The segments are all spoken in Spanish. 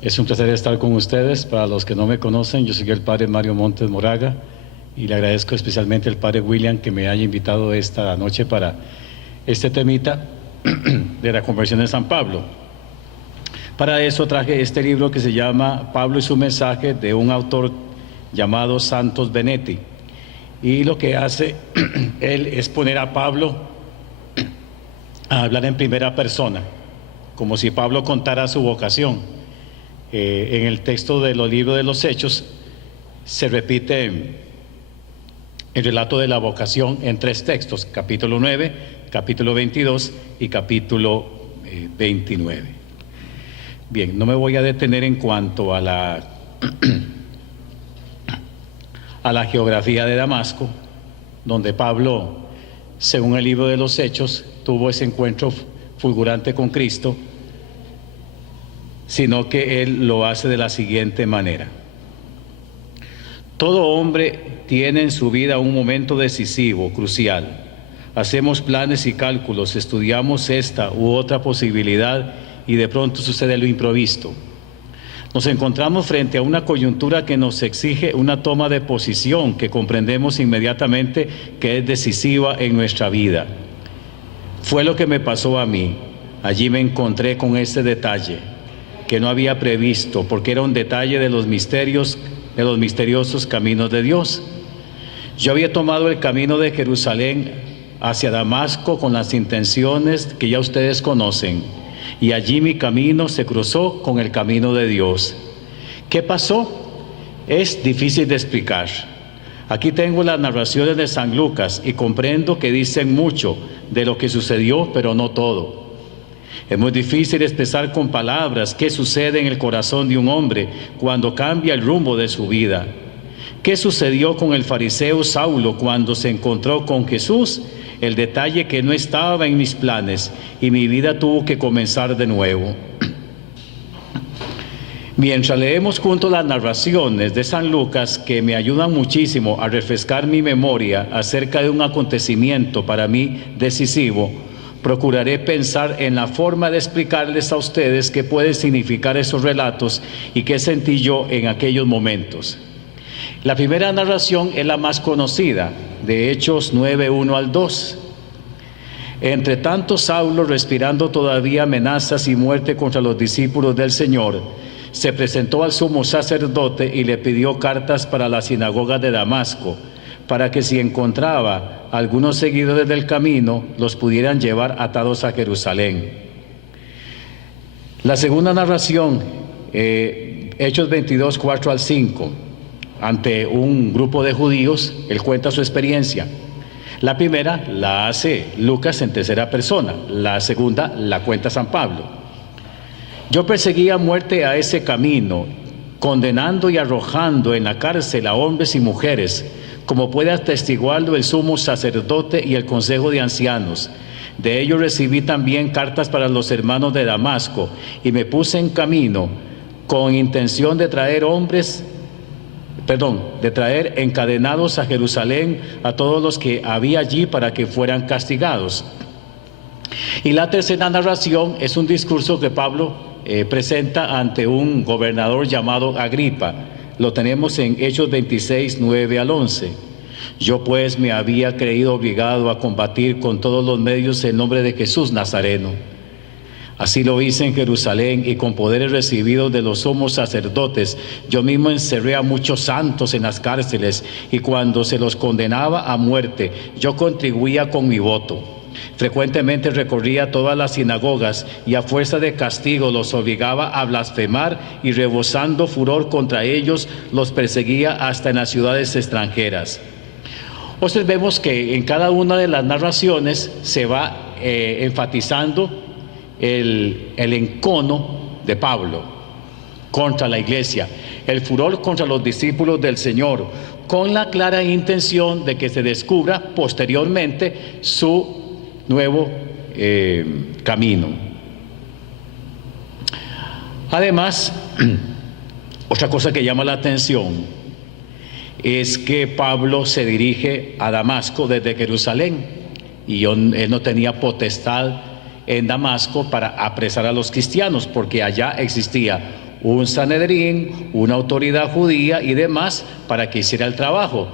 Es un placer estar con ustedes. Para los que no me conocen, yo soy el padre Mario Montes Moraga y le agradezco especialmente al padre William que me haya invitado esta noche para este temita de la conversión de San Pablo. Para eso traje este libro que se llama Pablo y su mensaje, de un autor llamado Santos Benetti. Y lo que hace él es poner a Pablo a hablar en primera persona, como si Pablo contara su vocación. En el texto de los libros de los Hechos se repite el relato de la vocación en 3 textos: capítulo 9, capítulo 22 y capítulo 29. Bien, no me voy a detener en cuanto a la geografía de Damasco, donde Pablo, según el libro de los Hechos, tuvo ese encuentro fulgurante con Cristo, sino que él lo hace de la siguiente manera. Todo hombre tiene en su vida un momento decisivo, crucial. Hacemos planes y cálculos, estudiamos esta u otra posibilidad y de pronto sucede lo imprevisto. Nos encontramos frente a una coyuntura que nos exige una toma de posición que comprendemos inmediatamente que es decisiva en nuestra vida. Fue lo que me pasó a mí. Allí me encontré con este detalle que no había previsto, porque era un detalle de los misteriosos caminos de Dios. Yo había tomado el camino de Jerusalén hacia Damasco con las intenciones que ya ustedes conocen, y allí mi camino se cruzó con el camino de Dios. ¿Qué pasó? Es difícil de explicar. Aquí tengo las narraciones de San Lucas y comprendo que dicen mucho de lo que sucedió, pero no todo. Es muy difícil expresar con palabras qué sucede en el corazón de un hombre cuando cambia el rumbo de su vida. ¿Qué sucedió con el fariseo Saulo cuando se encontró con Jesús? El detalle que no estaba en mis planes y mi vida tuvo que comenzar de nuevo. Mientras leemos juntos las narraciones de San Lucas, que me ayudan muchísimo a refrescar mi memoria acerca de un acontecimiento para mí decisivo, procuraré pensar en la forma de explicarles a ustedes qué pueden significar esos relatos y qué sentí yo en aquellos momentos. La primera narración es la más conocida, de Hechos 9, 1 al 2. Entre tanto, Saulo, respirando todavía amenazas y muerte contra los discípulos del Señor, se presentó al sumo sacerdote y le pidió cartas para la sinagoga de Damasco, para que si encontraba algunos seguidores del camino, los pudieran llevar atados a Jerusalén. La segunda narración, Hechos 22, 4 al 5, ante un grupo de judíos, él cuenta su experiencia. La primera la hace Lucas en tercera persona, la segunda la cuenta San Pablo. Yo perseguía a muerte a ese camino, condenando y arrojando en la cárcel a hombres y mujeres, como puede atestiguarlo el sumo sacerdote y el consejo de ancianos. De ellos recibí también cartas para los hermanos de Damasco, y me puse en camino con intención de traer encadenados a Jerusalén a todos los que había allí para que fueran castigados. Y la tercera narración es un discurso que Pablo presenta ante un gobernador llamado Agripa. Lo tenemos en Hechos 26, 9 al 11. Yo pues me había creído obligado a combatir con todos los medios el nombre de Jesús Nazareno. Así lo hice en Jerusalén, y con poderes recibidos de los sumos sacerdotes, yo mismo encerré a muchos santos en las cárceles, y cuando se los condenaba a muerte, yo contribuía con mi voto. Frecuentemente recorría todas las sinagogas y a fuerza de castigo los obligaba a blasfemar, y rebosando furor contra ellos los perseguía hasta en las ciudades extranjeras. Observemos que en cada una de las narraciones se va enfatizando el encono de Pablo contra la iglesia, el furor contra los discípulos del Señor, con la clara intención de que se descubra posteriormente su nuevo camino. Además, otra cosa que llama la atención es que Pablo se dirige a Damasco desde Jerusalén, y él no tenía potestad en Damasco para apresar a los cristianos, porque allá existía un Sanedrín, una autoridad judía y demás para que hiciera el trabajo.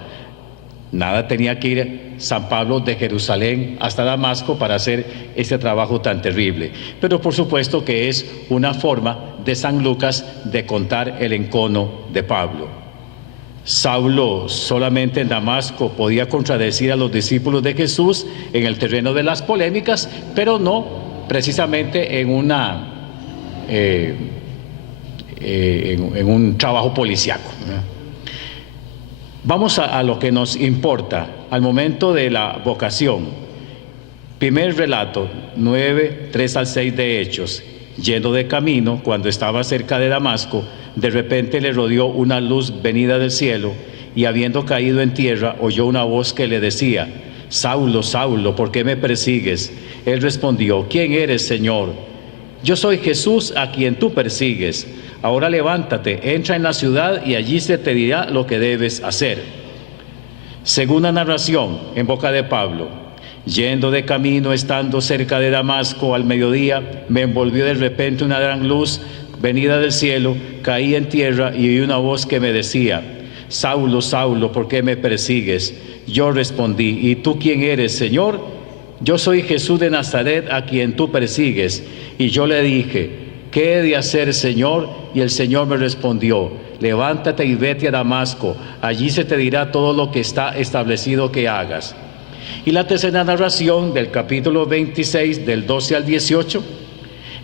Nada tenía que ir San Pablo de Jerusalén hasta Damasco para hacer este trabajo tan terrible. Pero por supuesto que es una forma de San Lucas de contar el encono de Pablo. Saulo solamente en Damasco podía contradecir a los discípulos de Jesús en el terreno de las polémicas, pero no precisamente en un trabajo policíaco. Vamos a lo que nos importa, al momento de la vocación. Primer relato, 9, 3 al 6 de Hechos. Yendo de camino, cuando estaba cerca de Damasco, de repente le rodeó una luz venida del cielo, y habiendo caído en tierra, oyó una voz que le decía: Saulo, Saulo, ¿por qué me persigues? Él respondió: ¿Quién eres, Señor? Yo soy Jesús, a quien tú persigues. Ahora levántate, entra en la ciudad y allí se te dirá lo que debes hacer. Segunda narración, en boca de Pablo. Yendo de camino, estando cerca de Damasco al mediodía, me envolvió de repente una gran luz venida del cielo, caí en tierra y oí una voz que me decía: Saulo, Saulo, ¿por qué me persigues? Yo respondí: ¿y tú quién eres, Señor? Yo soy Jesús de Nazaret, a quien tú persigues. Y yo le dije: ¿qué he de hacer, Señor? Y el Señor me respondió: levántate y vete a Damasco, allí se te dirá todo lo que está establecido que hagas. Y la tercera narración del capítulo 26, del 12 al 18.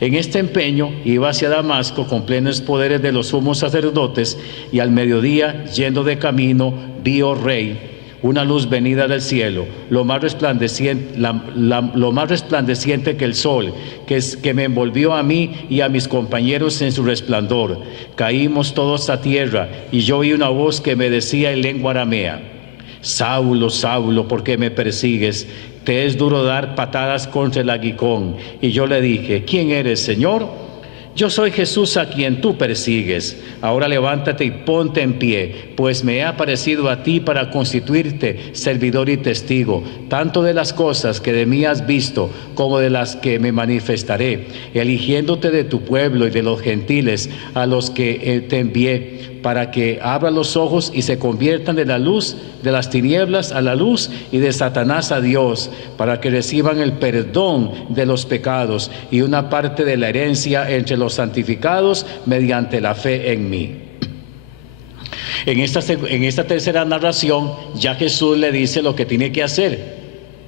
En este empeño iba hacia Damasco con plenos poderes de los sumos sacerdotes, y al mediodía, yendo de camino, vi, oh rey, una luz venida del cielo, lo más resplandeciente que el sol, que me envolvió a mí y a mis compañeros en su resplandor. Caímos todos a tierra, y yo oí una voz que me decía en lengua aramea: Saulo, Saulo, ¿por qué me persigues? Te es duro dar patadas contra el aguijón. Y yo le dije: ¿quién eres, Señor? Yo soy Jesús, a quien tú persigues. Ahora levántate y ponte en pie, pues me he aparecido a ti para constituirte servidor y testigo, tanto de las cosas que de mí has visto, como de las que me manifestaré, eligiéndote de tu pueblo y de los gentiles a los que te envié, para que abran los ojos y se conviertan de la luz de las tinieblas a la luz y de Satanás a Dios, para que reciban el perdón de los pecados y una parte de la herencia entre los santificados mediante la fe en mí. En esta tercera narración ya Jesús le dice lo que tiene que hacer.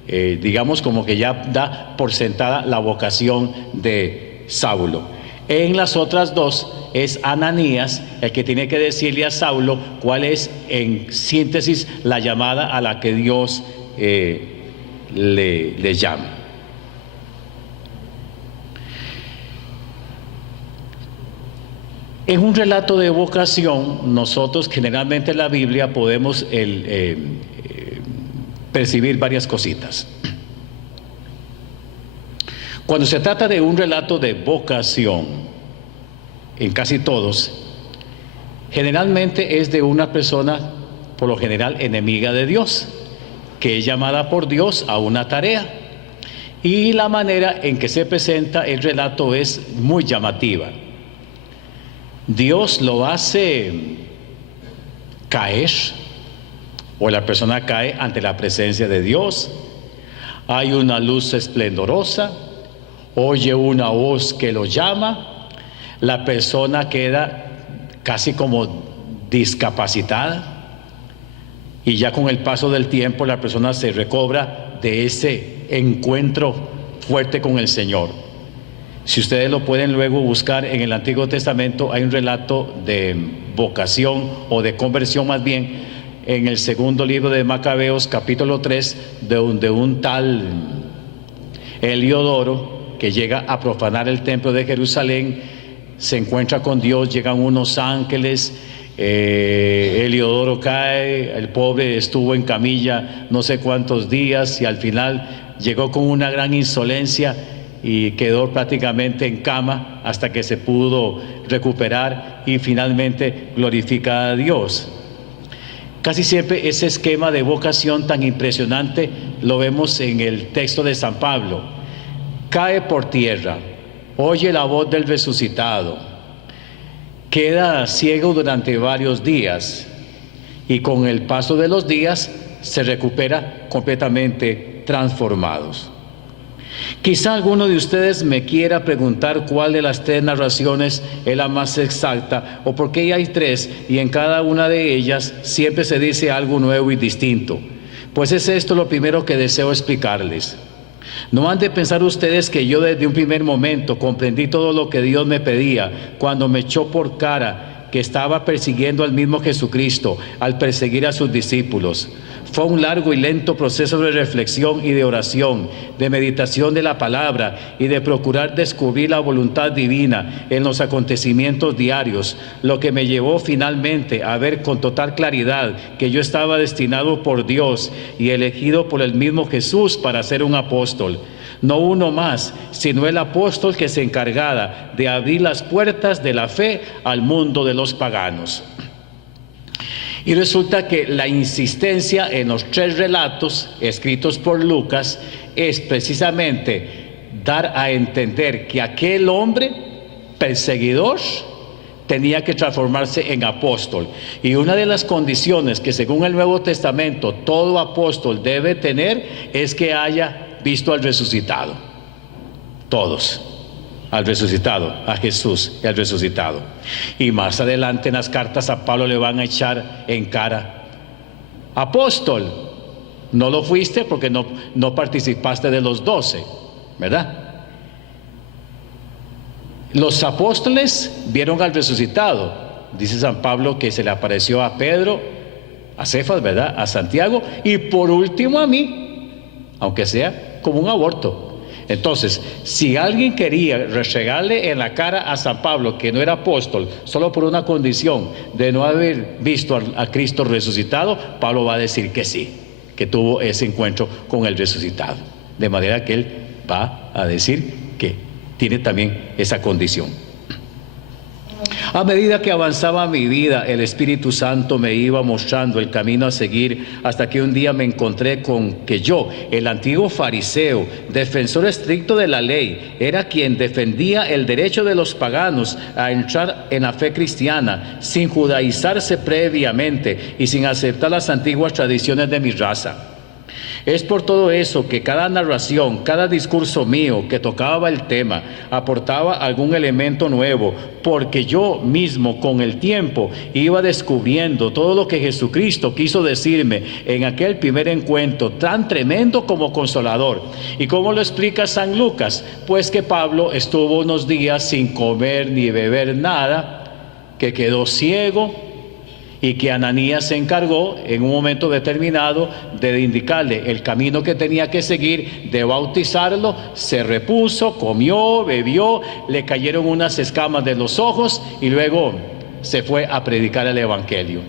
Digamos como que ya da por sentada la vocación de Saulo. En las otras dos es Ananías el que tiene que decirle a Saulo cuál es, en síntesis, la llamada a la que Dios le llama. En un relato de vocación, nosotros generalmente en la Biblia podemos percibir varias cositas. Cuando se trata de un relato de vocación, en casi todos, generalmente es de una persona, por lo general, enemiga de Dios, que es llamada por Dios a una tarea. Y la manera en que se presenta el relato es muy llamativa. Dios lo hace caer, o la persona cae ante la presencia de Dios. Hay una luz esplendorosa, oye una voz que lo llama, la persona queda casi como discapacitada, y ya con el paso del tiempo la persona se recobra de ese encuentro fuerte con el Señor. Si ustedes lo pueden luego buscar en el Antiguo Testamento, hay un relato de vocación o de conversión más bien en el segundo libro de Macabeos, capítulo 3, de un tal Heliodoro que llega a profanar el templo de Jerusalén, se encuentra con Dios, llegan unos ángeles, Heliodoro cae, el pobre estuvo en camilla no sé cuántos días y al final llegó con una gran insolencia y quedó prácticamente en cama hasta que se pudo recuperar y finalmente glorifica a Dios. Casi siempre ese esquema de vocación tan impresionante lo vemos en el texto de San Pablo. Cae por tierra, oye la voz del resucitado, queda ciego durante varios días y con el paso de los días se recupera completamente transformados. Quizá alguno de ustedes me quiera preguntar cuál de las tres narraciones es la más exacta o por qué hay tres y en cada una de ellas siempre se dice algo nuevo y distinto. Pues es esto lo primero que deseo explicarles. No han de pensar ustedes que yo desde un primer momento comprendí todo lo que Dios me pedía cuando me echó por cara que estaba persiguiendo al mismo Jesucristo al perseguir a sus discípulos. Fue un largo y lento proceso de reflexión y de oración, de meditación de la palabra y de procurar descubrir la voluntad divina en los acontecimientos diarios, lo que me llevó finalmente a ver con total claridad que yo estaba destinado por Dios y elegido por el mismo Jesús para ser un apóstol. No uno más, sino el apóstol que se encargara de abrir las puertas de la fe al mundo de los paganos. Y resulta que la insistencia en los tres relatos escritos por Lucas es precisamente dar a entender que aquel hombre perseguidor tenía que transformarse en apóstol. Y una de las condiciones que según el Nuevo Testamento todo apóstol debe tener es que haya visto al resucitado. Todos. Al resucitado, a Jesús y al resucitado. Y más adelante en las cartas a Pablo le van a echar en cara: apóstol, no lo fuiste porque no participaste de los 12, ¿verdad? Los apóstoles vieron al resucitado. Dice San Pablo que se le apareció a Pedro, a Cefas, ¿verdad? A Santiago y por último a mí, aunque sea como un aborto. Entonces, si alguien quería restregarle en la cara a San Pablo que no era apóstol solo por una condición de no haber visto a Cristo resucitado, Pablo va a decir que sí, que tuvo ese encuentro con el resucitado. De manera que él va a decir que tiene también esa condición. A medida que avanzaba mi vida, el Espíritu Santo me iba mostrando el camino a seguir hasta que un día me encontré con que yo, el antiguo fariseo, defensor estricto de la ley, era quien defendía el derecho de los paganos a entrar en la fe cristiana sin judaizarse previamente y sin aceptar las antiguas tradiciones de mi raza. Es por todo eso que cada narración, cada discurso mío que tocaba el tema, aportaba algún elemento nuevo, porque yo mismo con el tiempo iba descubriendo todo lo que Jesucristo quiso decirme en aquel primer encuentro tan tremendo como consolador. ¿Y cómo lo explica San Lucas? Pues que Pablo estuvo unos días sin comer ni beber nada, que quedó ciego, y que Ananías se encargó en un momento determinado de indicarle el camino que tenía que seguir, de bautizarlo. Se repuso, comió, bebió, le cayeron unas escamas de los ojos y luego se fue a predicar el Evangelio.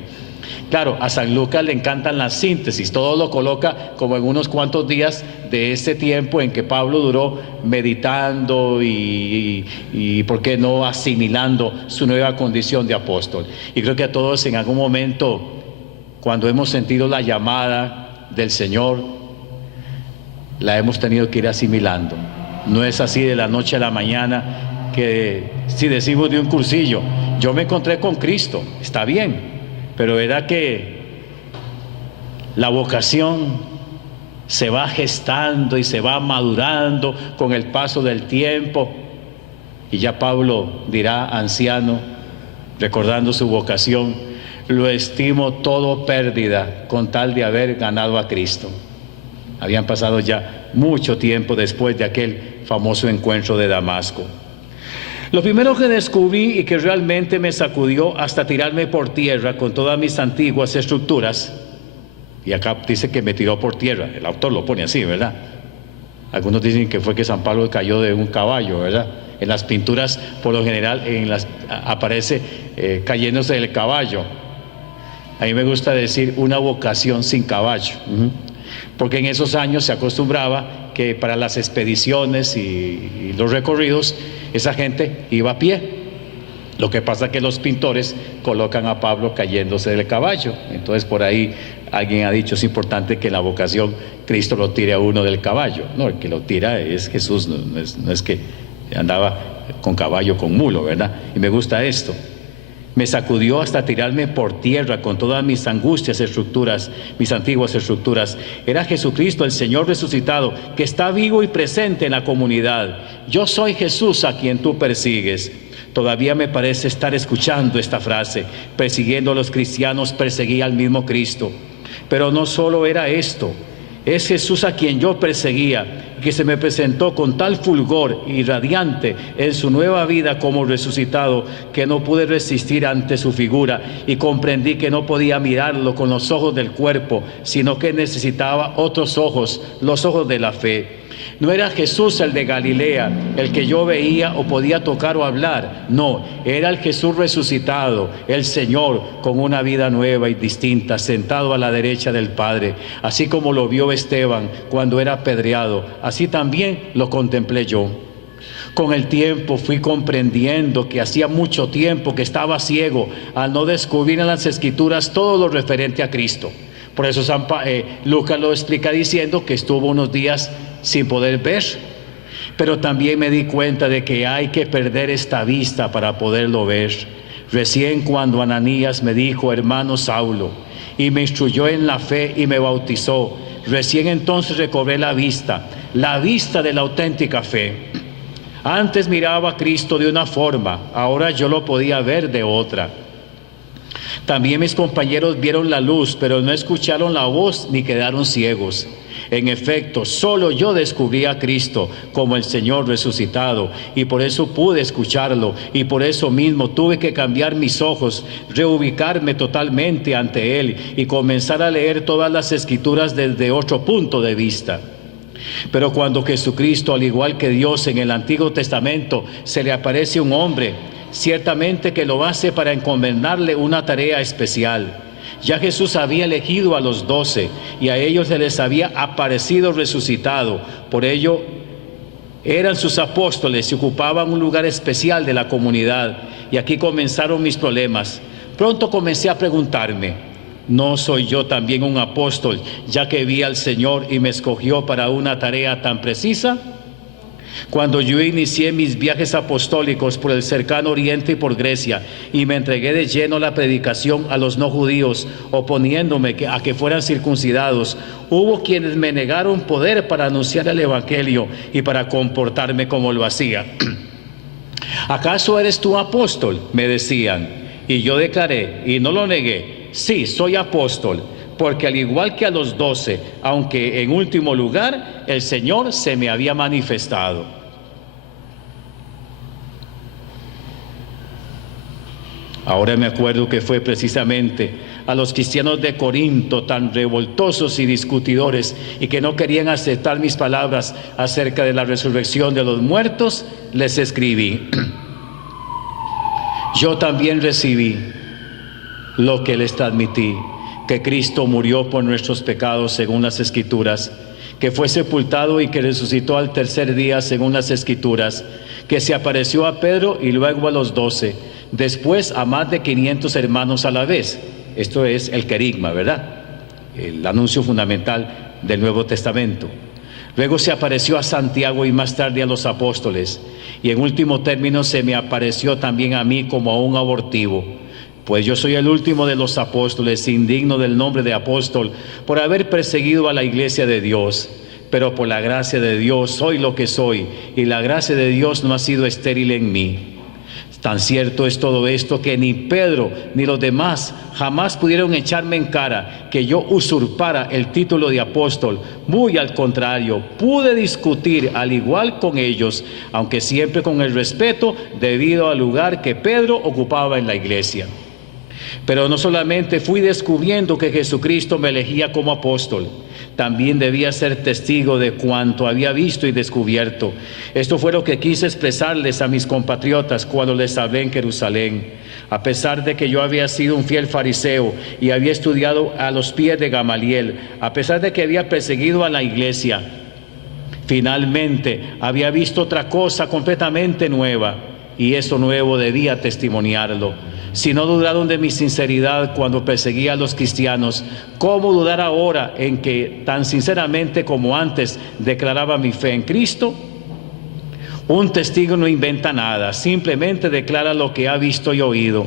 Claro, a San Lucas le encantan las síntesis, todo lo coloca como en unos cuantos días de ese tiempo en que Pablo duró meditando y ¿por qué no?, asimilando su nueva condición de apóstol. Y creo que a todos en algún momento, cuando hemos sentido la llamada del Señor, la hemos tenido que ir asimilando. No es así de la noche a la mañana que si decimos de un cursillo, yo me encontré con Cristo, está bien. Pero verá que la vocación se va gestando y se va madurando con el paso del tiempo. Y ya Pablo dirá, anciano, recordando su vocación: lo estimo todo pérdida con tal de haber ganado a Cristo. Habían pasado ya mucho tiempo después de aquel famoso encuentro de Damasco. Lo primero que descubrí y que realmente me sacudió hasta tirarme por tierra con todas mis antiguas estructuras, y acá dice que me tiró por tierra, el autor lo pone así, ¿verdad? Algunos dicen que fue que San Pablo cayó de un caballo, ¿verdad? En las pinturas, por lo general, aparece cayéndose del caballo. A mí me gusta decir una vocación sin caballo, porque en esos años se acostumbraba que para las expediciones y los recorridos, esa gente iba a pie. Lo que pasa es que los pintores colocan a Pablo cayéndose del caballo. Entonces por ahí alguien ha dicho, es importante que en la vocación Cristo lo tire a uno del caballo. No, el que lo tira es Jesús, no es que andaba con caballo, con mulo, ¿verdad? Y me gusta esto. Me sacudió hasta tirarme por tierra con todas mis angustias estructuras, mis antiguas estructuras. Era Jesucristo, el Señor resucitado, que está vivo y presente en la comunidad. Yo soy Jesús a quien tú persigues. Todavía me parece estar escuchando esta frase. Persiguiendo a los cristianos, perseguía al mismo Cristo. Pero no solo era esto. Es Jesús a quien yo perseguía, que se me presentó con tal fulgor y radiante en su nueva vida como resucitado, que no pude resistir ante su figura y comprendí que no podía mirarlo con los ojos del cuerpo, sino que necesitaba otros ojos, los ojos de la fe. No era Jesús el de Galilea, el que yo veía o podía tocar o hablar. No, era el Jesús resucitado, el Señor con una vida nueva y distinta, sentado a la derecha del Padre. Así como lo vio Esteban cuando era apedreado, así también lo contemplé yo. Con el tiempo fui comprendiendo que hacía mucho tiempo que estaba ciego al no descubrir en las Escrituras todo lo referente a Cristo. Por eso Lucas lo explica diciendo que estuvo unos días sin poder ver, pero también me di cuenta de que hay que perder esta vista para poderlo ver. Recién cuando Ananías me dijo, hermano Saulo, y me instruyó en la fe y me bautizó, recién entonces recobré la vista de la auténtica fe. Antes miraba a Cristo de una forma, ahora yo lo podía ver de otra. También mis compañeros vieron la luz, pero no escucharon la voz ni quedaron ciegos. En efecto, solo yo descubrí a Cristo como el Señor resucitado, y por eso pude escucharlo, y por eso mismo tuve que cambiar mis ojos, reubicarme totalmente ante Él y comenzar a leer todas las Escrituras desde otro punto de vista. Pero cuando Jesucristo, al igual que Dios en el Antiguo Testamento, se le aparece un hombre, ciertamente que lo hace para encomendarle una tarea especial. Ya Jesús había elegido a los 12 y a ellos se les había aparecido resucitado. Por ello eran sus apóstoles y ocupaban un lugar especial de la comunidad. Y aquí comenzaron mis problemas. Pronto comencé a preguntarme, ¿no soy yo también un apóstol, ya que vi al Señor y me escogió para una tarea tan precisa? Cuando yo inicié mis viajes apostólicos por el cercano Oriente y por Grecia, y me entregué de lleno a la predicación a los no judíos, oponiéndome a que fueran circuncidados, hubo quienes me negaron poder para anunciar el Evangelio y para comportarme como lo hacía. ¿Acaso eres tú apóstol?, me decían, y yo declaré, y no lo negué, sí, soy apóstol, porque al igual que a los 12, aunque en último lugar, el Señor se me había manifestado. Ahora me acuerdo que fue precisamente a los cristianos de Corinto, tan revoltosos y discutidores, y que no querían aceptar mis palabras acerca de la resurrección de los muertos, les escribí. Yo también recibí lo que les transmití, que Cristo murió por nuestros pecados según las Escrituras, que fue sepultado y que resucitó al tercer día según las Escrituras, que se apareció a Pedro y luego a los 12, después a más de 500 hermanos a la vez. Esto es el querigma, ¿verdad? El anuncio fundamental del Nuevo Testamento. Luego se apareció a Santiago y más tarde a los apóstoles, y en último término se me apareció también a mí como a un abortivo. Pues yo soy el último de los apóstoles, indigno del nombre de apóstol, por haber perseguido a la iglesia de Dios. Pero por la gracia de Dios soy lo que soy, y la gracia de Dios no ha sido estéril en mí. Tan cierto es todo esto que ni Pedro ni los demás jamás pudieron echarme en cara que yo usurpara el título de apóstol. Muy al contrario, pude discutir al igual con ellos, aunque siempre con el respeto debido al lugar que Pedro ocupaba en la iglesia. Pero no solamente fui descubriendo que Jesucristo me elegía como apóstol, también debía ser testigo de cuanto había visto y descubierto. Esto fue lo que quise expresarles a mis compatriotas cuando les hablé en Jerusalén. A pesar de que yo había sido un fiel fariseo y había estudiado a los pies de Gamaliel, a pesar de que había perseguido a la iglesia, finalmente había visto otra cosa completamente nueva, y eso nuevo debía testimoniarlo. Si no dudaron de mi sinceridad cuando perseguía a los cristianos, ¿cómo dudar ahora en que tan sinceramente como antes declaraba mi fe en Cristo? Un testigo no inventa nada, simplemente declara lo que ha visto y oído.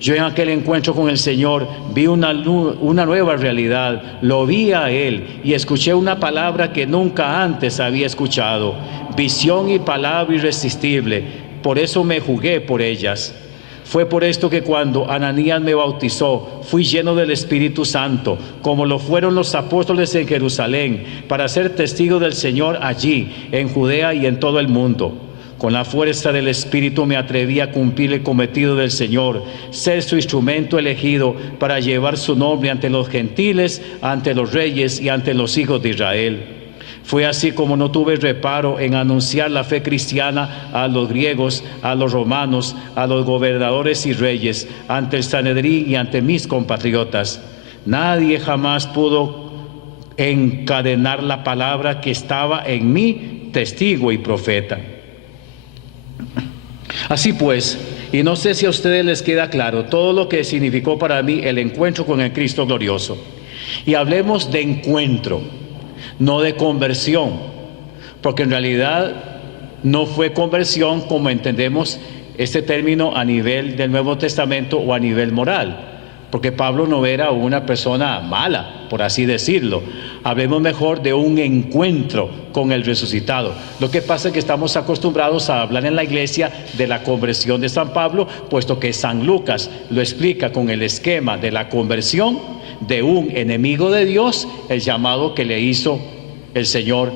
Yo en aquel encuentro con el Señor vi una nueva realidad, lo vi a Él y escuché una palabra que nunca antes había escuchado, visión y palabra irresistible, por eso me jugué por ellas. Fue por esto que cuando Ananías me bautizó, fui lleno del Espíritu Santo, como lo fueron los apóstoles en Jerusalén, para ser testigo del Señor allí, en Judea y en todo el mundo. Con la fuerza del Espíritu me atreví a cumplir el cometido del Señor, ser su instrumento elegido para llevar su nombre ante los gentiles, ante los reyes y ante los hijos de Israel. Fue así como no tuve reparo en anunciar la fe cristiana a los griegos, a los romanos, a los gobernadores y reyes, ante el Sanedrín y ante mis compatriotas. Nadie jamás pudo encadenar la palabra que estaba en mí, testigo y profeta. Así pues, y no sé si a ustedes les queda claro todo lo que significó para mí el encuentro con el Cristo glorioso. Y hablemos de encuentro, no de conversión, porque en realidad no fue conversión como entendemos este término a nivel del Nuevo Testamento o a nivel moral, porque Pablo no era una persona mala, por así decirlo. Hablemos mejor de un encuentro con el resucitado. Lo que pasa es que estamos acostumbrados a hablar en la iglesia de la conversión de San Pablo, puesto que San Lucas lo explica con el esquema de la conversión de un enemigo de Dios, el llamado que le hizo el Señor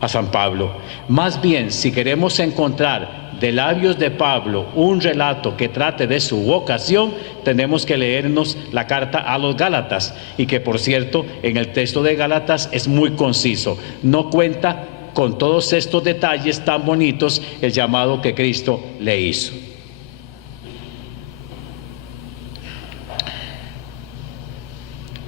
a San Pablo. Más bien, si queremos encontrar de labios de Pablo un relato que trate de su vocación, tenemos que leernos la carta a los Gálatas, y que por cierto en el texto de Gálatas es muy conciso, no cuenta con todos estos detalles tan bonitos el llamado que Cristo le hizo.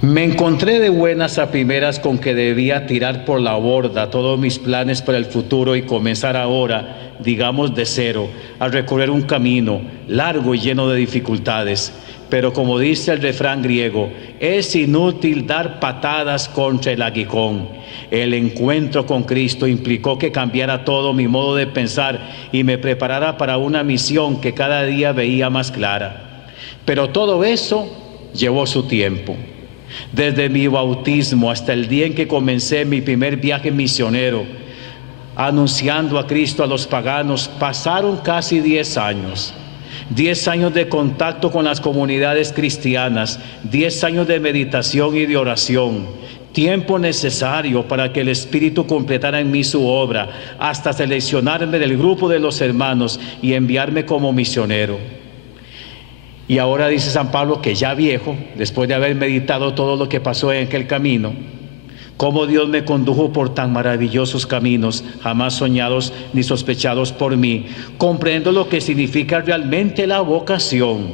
Me encontré de buenas a primeras con que debía tirar por la borda todos mis planes para el futuro y comenzar ahora, digamos de cero, a recorrer un camino largo y lleno de dificultades. Pero como dice el refrán griego, es inútil dar patadas contra el aguijón. El encuentro con Cristo implicó que cambiara todo mi modo de pensar y me preparara para una misión que cada día veía más clara. Pero todo eso llevó su tiempo. Desde mi bautismo hasta el día en que comencé mi primer viaje misionero, anunciando a Cristo a los paganos, pasaron casi 10 años. 10 años de contacto con las comunidades cristianas, 10 años de meditación y de oración, tiempo necesario para que el Espíritu completara en mí su obra, hasta seleccionarme del grupo de los hermanos y enviarme como misionero. Y ahora dice San Pablo que ya viejo, después de haber meditado todo lo que pasó en aquel camino, cómo Dios me condujo por tan maravillosos caminos, jamás soñados ni sospechados por mí, comprendo lo que significa realmente la vocación.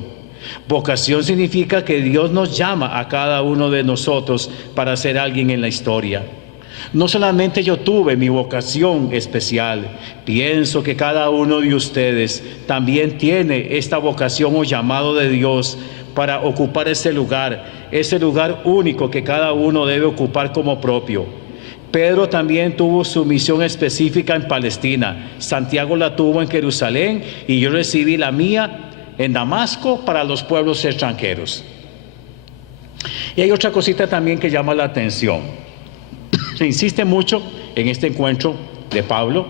Vocación significa que Dios nos llama a cada uno de nosotros para ser alguien en la historia. No solamente yo tuve mi vocación especial, pienso que cada uno de ustedes también tiene esta vocación o llamado de Dios para ocupar ese lugar único que cada uno debe ocupar como propio. Pedro también tuvo su misión específica en Palestina, Santiago la tuvo en Jerusalén y yo recibí la mía en Damasco para los pueblos extranjeros. Y hay otra cosita también que llama la atención. Se insiste mucho en este encuentro de Pablo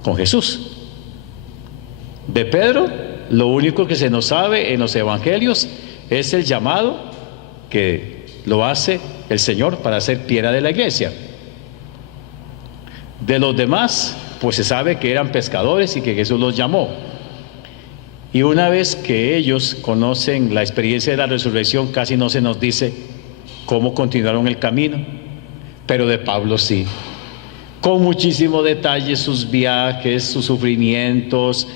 con Jesús. De Pedro, lo único que se nos sabe en los evangelios es el llamado que lo hace el Señor para ser piedra de la iglesia. De los demás, pues se sabe que eran pescadores y que Jesús los llamó. Y una vez que ellos conocen la experiencia de la resurrección, casi no se nos dice cómo continuaron el camino. Pero de Pablo sí, con muchísimo detalle sus viajes, sus sufrimientos,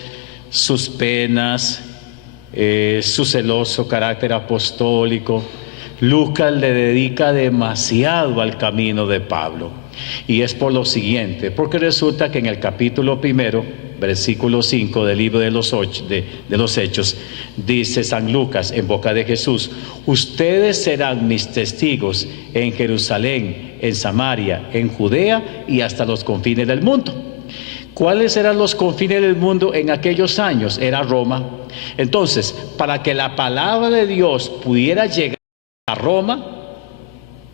sus penas, su celoso carácter apostólico. Lucas le dedica demasiado al camino de Pablo, y es por lo siguiente, porque resulta que en el capítulo 1, versículo 5 del libro de los Hechos, dice San Lucas en boca de Jesús: ustedes serán mis testigos en Jerusalén, en Samaria, en Judea y hasta los confines del mundo. ¿Cuáles eran los confines del mundo en aquellos años? Era Roma. Entonces, para que la palabra de Dios pudiera llegar a Roma,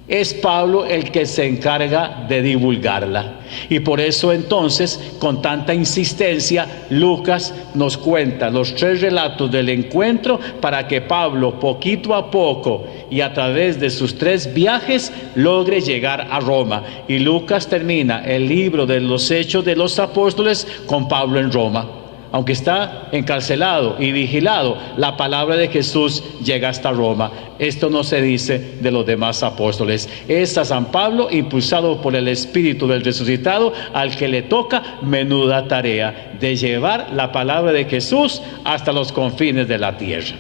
es Pablo el que se encarga de divulgarla. Y por eso entonces, con tanta insistencia, Lucas nos cuenta los 3 relatos del encuentro para que Pablo, poquito a poco y a través de sus 3 viajes, logre llegar a Roma. Y Lucas termina el libro de los Hechos de los Apóstoles con Pablo en Roma. Aunque está encarcelado y vigilado, la palabra de Jesús llega hasta Roma. Esto no se dice de los demás apóstoles. Es a San Pablo, impulsado por el Espíritu del resucitado, al que le toca menuda tarea de llevar la palabra de Jesús hasta los confines de la tierra.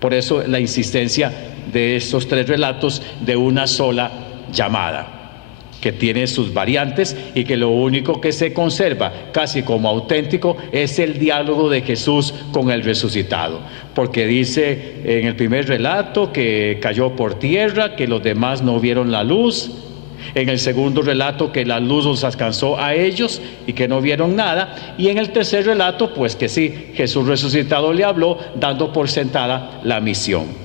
Por eso la insistencia de estos 3 relatos de una sola llamada, que tiene sus variantes y que lo único que se conserva casi como auténtico es el diálogo de Jesús con el resucitado, porque dice en el primer relato que cayó por tierra, que los demás no vieron la luz. En el segundo relato que la luz los alcanzó a ellos y que no vieron nada. Y en el tercer relato, pues que sí, Jesús resucitado le habló, dando por sentada la misión.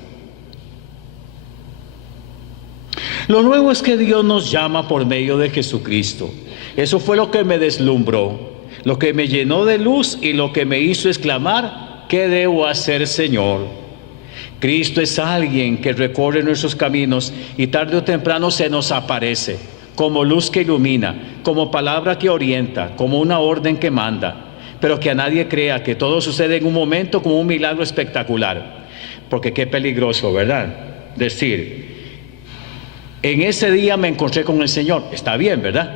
Lo nuevo es que Dios nos llama por medio de Jesucristo. Eso fue lo que me deslumbró, lo que me llenó de luz y lo que me hizo exclamar: ¿qué debo hacer, Señor? Cristo es alguien que recorre nuestros caminos y tarde o temprano se nos aparece, como luz que ilumina, como palabra que orienta, como una orden que manda. Pero que a nadie crea que todo sucede en un momento como un milagro espectacular. Porque qué peligroso, ¿verdad? Decir: en ese día me encontré con el Señor. Está bien, ¿verdad?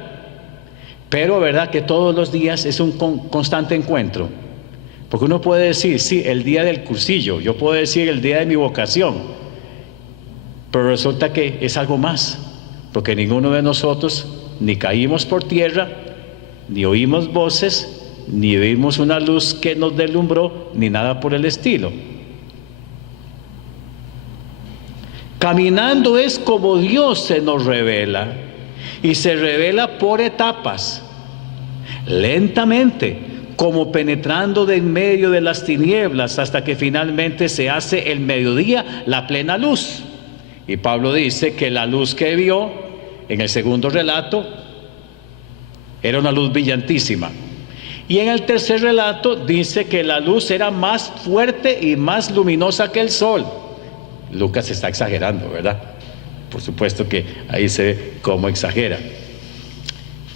Pero ¿verdad que todos los días es un constante encuentro? Porque uno puede decir, sí, el día del cursillo, yo puedo decir el día de mi vocación, pero resulta que es algo más, porque ninguno de nosotros ni caímos por tierra, ni oímos voces, ni vimos una luz que nos deslumbró, ni nada por el estilo. Caminando es como Dios se nos revela, y se revela por etapas, lentamente, como penetrando de en medio de las tinieblas, hasta que finalmente se hace el mediodía la plena luz. Y Pablo dice que la luz que vio en el segundo relato era una luz brillantísima. Y en el tercer relato dice que la luz era más fuerte y más luminosa que el sol. Lucas está exagerando, ¿verdad? Por supuesto que ahí se ve cómo exagera.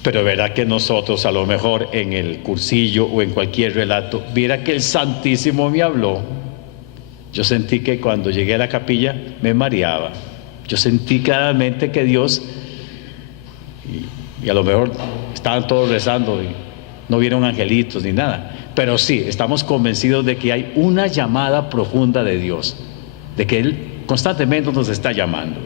Pero verá que nosotros a lo mejor en el cursillo o en cualquier relato, viera que el Santísimo me habló. Yo sentí que cuando llegué a la capilla me mareaba. Yo sentí claramente que Dios, y a lo mejor estaban todos rezando y no vieron angelitos ni nada. Pero sí, estamos convencidos de que hay una llamada profunda de Dios, de que Él constantemente nos está llamando.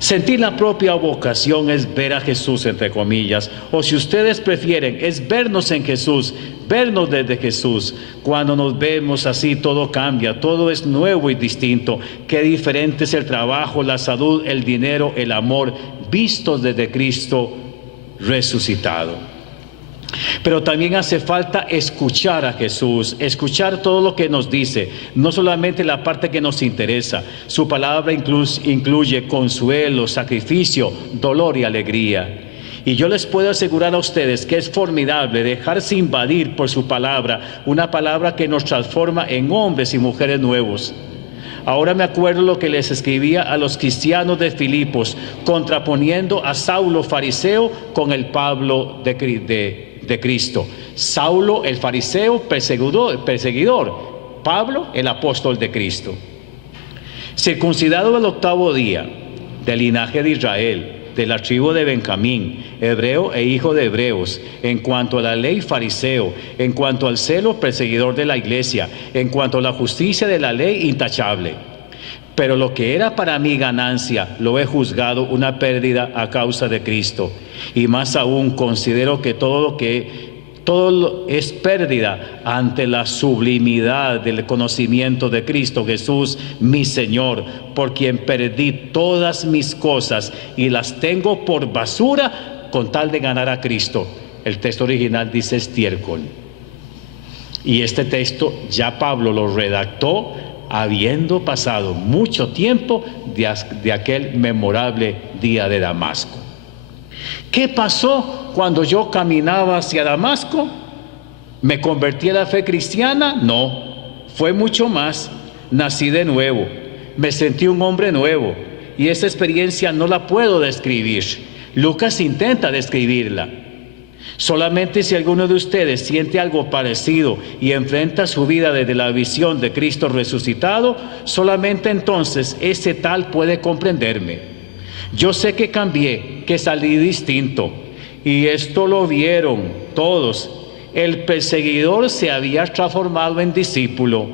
Sentir la propia vocación es ver a Jesús, entre comillas, o si ustedes prefieren, es vernos en Jesús, vernos desde Jesús. Cuando nos vemos así, todo cambia, todo es nuevo y distinto. Qué diferente es el trabajo, la salud, el dinero, el amor, vistos desde Cristo resucitado. Pero también hace falta escuchar a Jesús, escuchar todo lo que nos dice, no solamente la parte que nos interesa. Su palabra incluye consuelo, sacrificio, dolor y alegría. Y yo les puedo asegurar a ustedes que es formidable dejarse invadir por su palabra, una palabra que nos transforma en hombres y mujeres nuevos. Ahora me acuerdo lo que les escribía a los cristianos de Filipos, contraponiendo a Saulo fariseo con el Pablo de Cristo. Saulo el fariseo perseguidor, Pablo el apóstol de Cristo. Circuncidado al 8º día, del linaje de Israel, de la tribu de Benjamín, hebreo e hijo de hebreos, en cuanto a la ley fariseo, en cuanto al celo perseguidor de la iglesia, en cuanto a la justicia de la ley intachable. Pero lo que era para mí ganancia, lo he juzgado una pérdida a causa de Cristo. Y más aún considero que todo es pérdida ante la sublimidad del conocimiento de Cristo Jesús, mi Señor, por quien perdí todas mis cosas y las tengo por basura con tal de ganar a Cristo, El texto original dice estiércol. Y este texto ya Pablo lo redactó habiendo pasado mucho tiempo de aquel memorable día de Damasco. ¿Qué pasó cuando yo caminaba hacia Damasco? ¿Me convertí a la fe cristiana? No, fue mucho más. Nací de nuevo, me sentí un hombre nuevo, y esa experiencia no la puedo describir. Lucas intenta describirla. Solamente si alguno de ustedes siente algo parecido y enfrenta su vida desde la visión de Cristo resucitado, solamente entonces ese tal puede comprenderme. Yo sé que cambié, que salí distinto, y esto lo vieron todos. El perseguidor se había transformado en discípulo,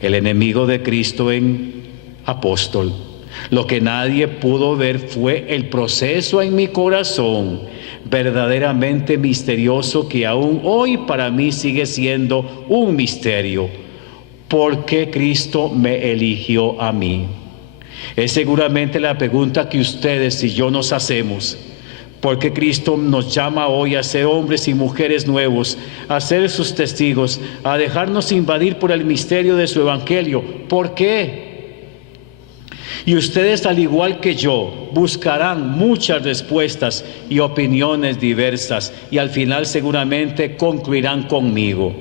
el enemigo de Cristo en apóstol. Lo que nadie pudo ver fue el proceso en mi corazón, verdaderamente misterioso, que aún hoy para mí sigue siendo un misterio. ¿Por qué Cristo me eligió a mí? Es seguramente la pregunta que ustedes y yo nos hacemos. ¿Por qué Cristo nos llama hoy a ser hombres y mujeres nuevos, a ser sus testigos, a dejarnos invadir por el misterio de su evangelio? ¿Por qué? Y ustedes, al igual que yo, buscarán muchas respuestas y opiniones diversas, y al final seguramente concluirán conmigo.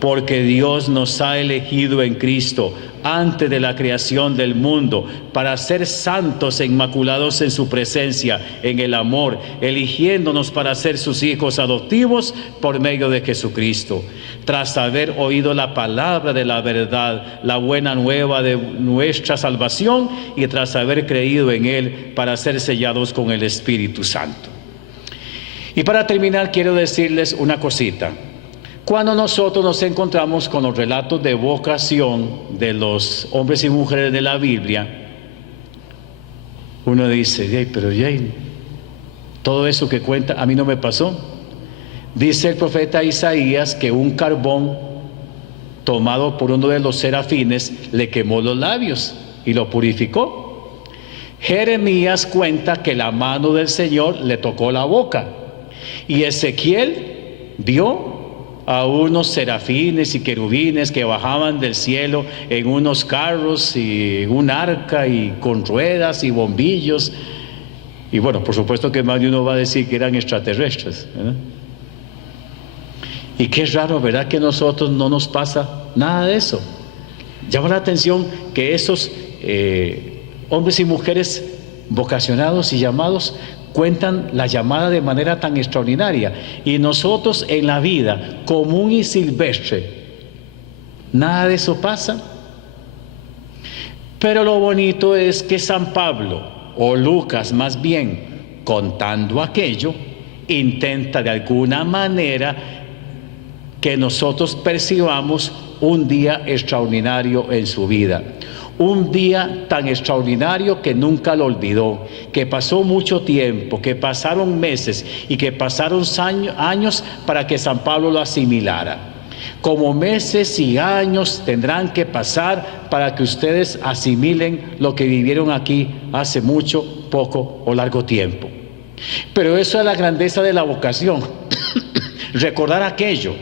Porque Dios nos ha elegido en Cristo antes de la creación del mundo para ser santos e inmaculados en su presencia, en el amor, eligiéndonos para ser sus hijos adoptivos por medio de Jesucristo. Tras haber oído la palabra de la verdad, la buena nueva de nuestra salvación, y tras haber creído en Él para ser sellados con el Espíritu Santo. Y para terminar, quiero decirles una cosita. Cuando nosotros nos encontramos con los relatos de vocación de los hombres y mujeres de la Biblia, uno dice, pero todo eso que cuenta a mí no me pasó. Dice el profeta Isaías que un carbón tomado por uno de los serafines le quemó los labios y lo purificó. Jeremías cuenta que la mano del Señor le tocó la boca, y Ezequiel vio a unos serafines y querubines que bajaban del cielo en unos carros y un arca y con ruedas y bombillos. Y bueno, por supuesto que más de uno va a decir que eran extraterrestres, ¿verdad? Y qué raro, ¿verdad?, que a nosotros no nos pasa nada de eso. Llama la atención que esos hombres y mujeres vocacionados y llamados cuentan la llamada de manera tan extraordinaria, y nosotros en la vida común y silvestre nada de eso pasa. Pero lo bonito es que San Pablo, o Lucas más bien, contando aquello, intenta de alguna manera que nosotros percibamos un día extraordinario en su vida. Un día tan extraordinario que nunca lo olvidó, que pasó mucho tiempo, que pasaron meses y que pasaron años para que San Pablo lo asimilara. Como meses y años tendrán que pasar para que ustedes asimilen lo que vivieron aquí hace mucho, poco o largo tiempo. Pero eso es la grandeza de la vocación, recordar aquello.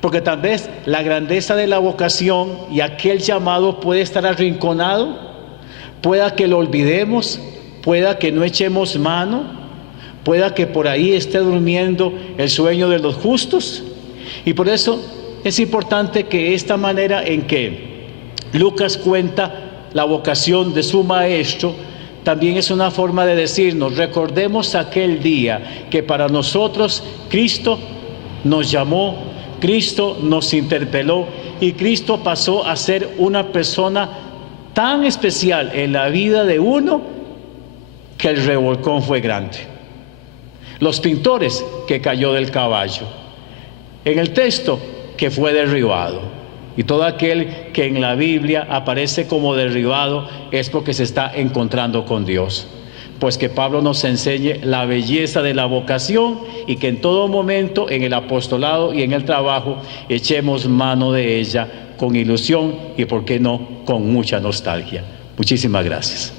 Porque tal vez la grandeza de la vocación y aquel llamado puede estar arrinconado, pueda que lo olvidemos, pueda que no echemos mano, pueda que por ahí esté durmiendo el sueño de los justos. Y por eso es importante que esta manera en que Lucas cuenta la vocación de su maestro también es una forma de decirnos, recordemos aquel día que para nosotros Cristo nos llamó, Cristo nos interpeló, y Cristo pasó a ser una persona tan especial en la vida de uno que el revolcón fue grande. Los pintores, que cayó del caballo. En el texto, que fue derribado. Y todo aquel que en la Biblia aparece como derribado es porque se está encontrando con Dios. Pues que Pablo nos enseñe la belleza de la vocación, y que en todo momento en el apostolado y en el trabajo echemos mano de ella con ilusión y, por qué no, con mucha nostalgia. Muchísimas gracias.